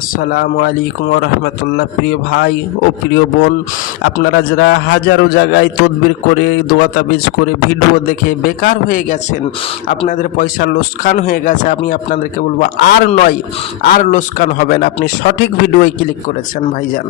আসসালামু আলাইকুম রহমতুল্লাহ প্রিয় ভাই ও প্রিয় বোন, আপনারা যারা হাজারো জায়গায় তদবির করে, দোয়া তাবিজ করে, ভিডিও দেখে বেকার হয়ে গেছেন, আপনাদের পয়সা লোসকান হয়ে গেছে, আমি আপনাদেরকে বলব, আর নয়, আর লোসকান হবে না। আপনি সঠিক ভিডিওয় ক্লিক করেছেন, ভাইজান।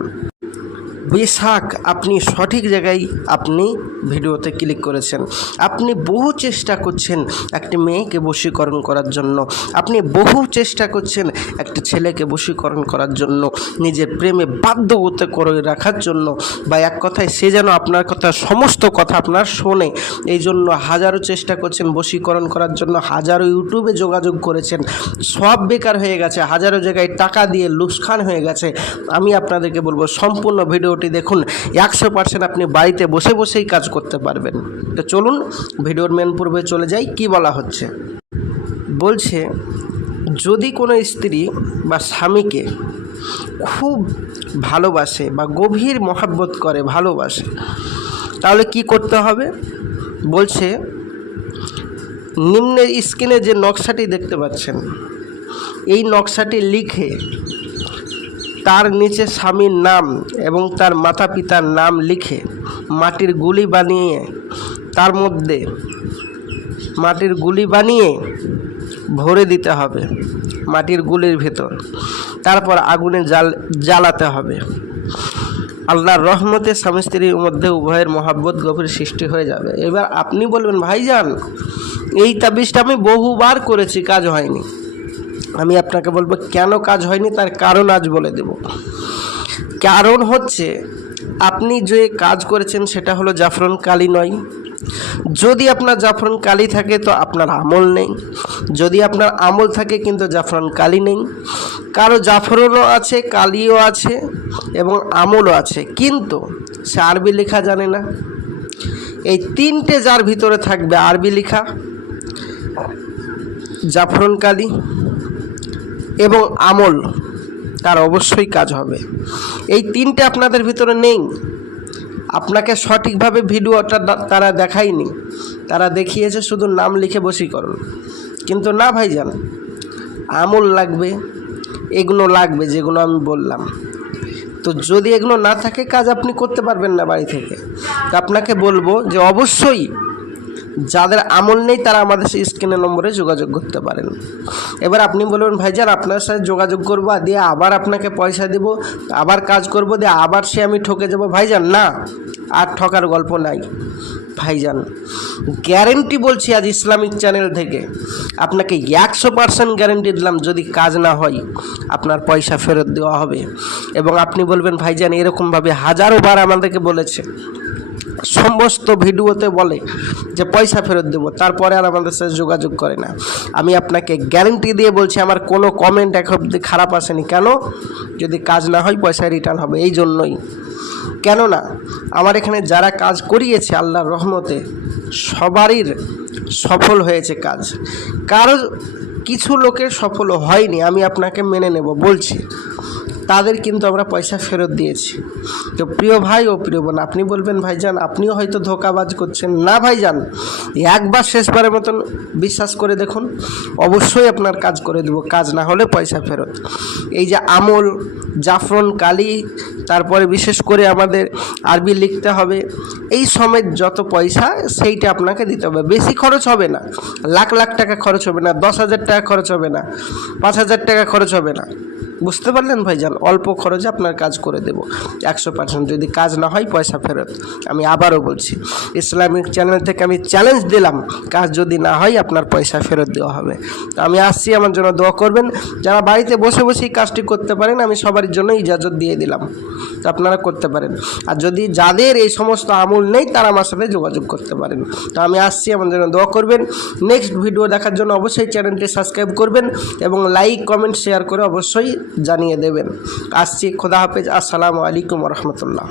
বেশাক আপনি সঠিক জায়গায় আপনি ভিডিওতে ক্লিক করেছেন। আপনি বহু চেষ্টা করছেন একটি মেয়েকে বশীকরণ করার জন্য। আপনি বহু চেষ্টা করছেন একটি ছেলেকে বশীকরণ করার জন্য। নিজের প্রেমে বাধ্য করতে করে রাখার জন্য। বা এক কথায় সে যেন আপনার কথা, সমস্ত কথা আপনার শোনে। এই জন্য হাজারো চেষ্টা করছেন বশীকরণ করার জন্য। হাজারো ইউটিউবে যোগাযোগ করেছেন। সব বেকার হয়ে গেছে। হাজারো জায়গায় টাকা দিয়ে লুসখান হয়ে গেছে। আমি আপনাদেরকে বলব, সম্পূর্ণ ভিডিওটি দেখুন। একশো পার্সেন্ট আপনি বাড়িতে বসে বসেই কাজ করতে পারবেন। তো চলুন, ভিডিওর মেন পূর্বে চলে যাই, কি বলা হচ্ছে? বলছে, যদি কোনো স্ত্রী বা স্বামীকে খুব ভালোবাসে বা গভীর মহাব্বত করে, ভালোবাসে, তাহলে কি করতে হবে? বলছে, নিম্নের স্ক্রিনে যে নকশাটি দেখতে পাচ্ছেন, এই নকশাটি লিখে তার নিচে স্বামীর নাম এবং তার মাতা পিতার নাম লিখে মাটির গুলি বানিয়ে, তার মধ্যে মাটির গুলি বানিয়ে ভরে দিতে হবে মাটির গুলির ভেতর। তারপর আগুনে জাল, জ্বালাতে হবে। আল্লাহর রহমতে স্বামী স্ত্রীর মধ্যে উভয়ের মহাব্বত গভীর সৃষ্টি হয়ে যাবে। এবার আপনি বলবেন, ভাইজান, এই তাবিজটা আমি বহুবার করেছি, কাজ হয়নি। আমি আপনাকে বলব, কেন কাজ হয়নি তার কারণ আজ বলে দেব। কারণ হচ্ছে, আপনি যে কাজ করেছেন সেটা হলো জাফরন কালি নয়। যদি আপনার জাফরন কালি থাকে তো আপনার আমল নেই। যদি আপনার আমল থাকে কিন্তু জাফরন কালি নেই। কারও জাফরনও আছে, কালিও আছে এবং আমলও আছে। কিন্তু সে আরবি লেখা জানে না। এই তিনটে যার ভিতরে থাকবে আরবি লেখা, জাফরন কালি। এবং আমল, তার অবশ্যই কাজ হবে। এই তিনটে আপনাদের ভিতরে নেই। আপনাকে সঠিকভাবে ভিডিওটা তারা দেখায়নি। তারা দেখিয়েছে শুধু নাম লিখে বশীকরণ কিন্তু না ভাইজান, আমল লাগবে, এগুলো লাগবে যেগুলো আমি বললাম। তো যদি এগুলো না থাকে, কাজ আপনি করতে পারবেন না বাড়ি থেকে। আপনাকে বলব যে অবশ্যই যাদের আমল নেই, তারা আমাদের সেই স্ক্রিনের নম্বরে যোগাযোগ করতে পারেন। এবার আপনি বলবেন, ভাইজান, আপনার সাথে যোগাযোগ করব দিয়ে আবার আপনাকে পয়সা দেব, আবার কাজ করব, দিয়ে আবার সে আমি ঠকে যাব। ভাইজান, না, আর ঠকার গল্প নাই। ভাইজান গ্যারেন্টি বলছি আজ ইসলামিক চ্যানেল থেকে, আপনাকে একশো পার্সেন্ট গ্যারেন্টি দিলাম, যদি কাজ না হয়, আপনার পয়সা ফেরত দেওয়া হবে। এবং আপনি বলবেন, ভাইজান, এরকমভাবে হাজারো বার আমাদেরকে বলেছে সমস্ত ভিডিওতে বলে যে পয়সা ফেরত দেবো, তারপরে আর আমাদের সাথে যোগাযোগ করে না। আমি আপনাকে গ্যারেন্টি দিয়ে বলছি, আমার কোনো কমেন্ট এখন খারাপ আসেনি। কেন? যদি কাজ না হয়, পয়সা রিটার্ন হবে, এই জন্যই। কেননা, আমার এখানে যারা কাজ করিয়েছে আল্লাহর রহমতে, সবারই সফল হয়েছে কাজ। কারও কিছু লোকের সফল হয়নি, আমি আপনাকে মেনে নেব, বলছি। তাদের কিন্তু আমরা পয়সা ফেরত দিয়েছি। তো প্রিয় ভাই ও প্রিয় বোন, আপনি বলবেন, ভাইজান, আপনিও হয়তো ধোকাবাজ করছেন। না, ভাইজান, একবার শেষবারের মতন বিশ্বাস করে দেখুন, অবশ্যই আপনার কাজ করে দেবো, কাজ না হলে পয়সা ফেরত। এই যে আমল জাফরন কালি, তারপরে বিশেষ করে আমাদের আরবি লিখতে হবে, এই সময় যত পয়সা, সেইটা আপনাকে দিতে হবে। বেশি খরচ হবে না। লাখ লাখ টাকা খরচ হবে না, দশ হাজার টাকা খরচ হবে না, পাঁচ হাজার টাকা খরচ হবে না। বুঝতে পারলেন ভাইজান? অল্প খরচে আপনার কাজ করে দেব। একশো পার্সেন্ট যদি কাজ না হয়, পয়সা ফেরত। আমি আবারও বলছি, ইসলামিক চ্যানেল থেকে আমি চ্যালেঞ্জ দিলাম, কাজ যদি না হয়, আপনার পয়সা ফেরত দেওয়া হবে। তো আমি আসছি, আমার জন্য দোয়া করবেন। যারা বাড়িতে বসে বসেই কাজটি করতে পারেন, আমি সবার জন্য ইজাজত দিয়ে দিলাম। আপনারা করতে পারেন। আর যদি যাদের এই সমস্ত আমল নেই, তারা আমার সাথে যোগাযোগ করতে পারেন। তো আমি আসছি আমার জন্য দোয়া করবেন। নেক্সট ভিডিও দেখার জন্য অবশ্যই চ্যানেলটি সাবস্ক্রাইব করবেন এবং লাইক কমেন্ট শেয়ার করে অবশ্যই জানিয়ে দেবেন। আসছি, খোদা হাফেজ। আসসালামু আলাইকুম রহমতুল্লাহ।